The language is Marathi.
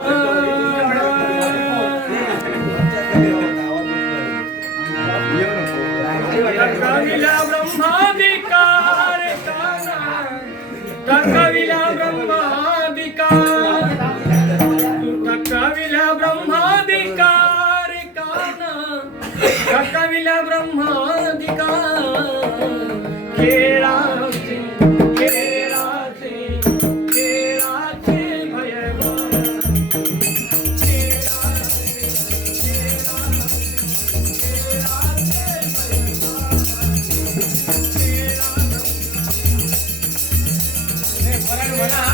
कव्या ब्रह्माधिकार कबिला ब्रह्मादिकार कबिला ब्रह्माधिकार किला ब्रह्मा दिकार खेळा when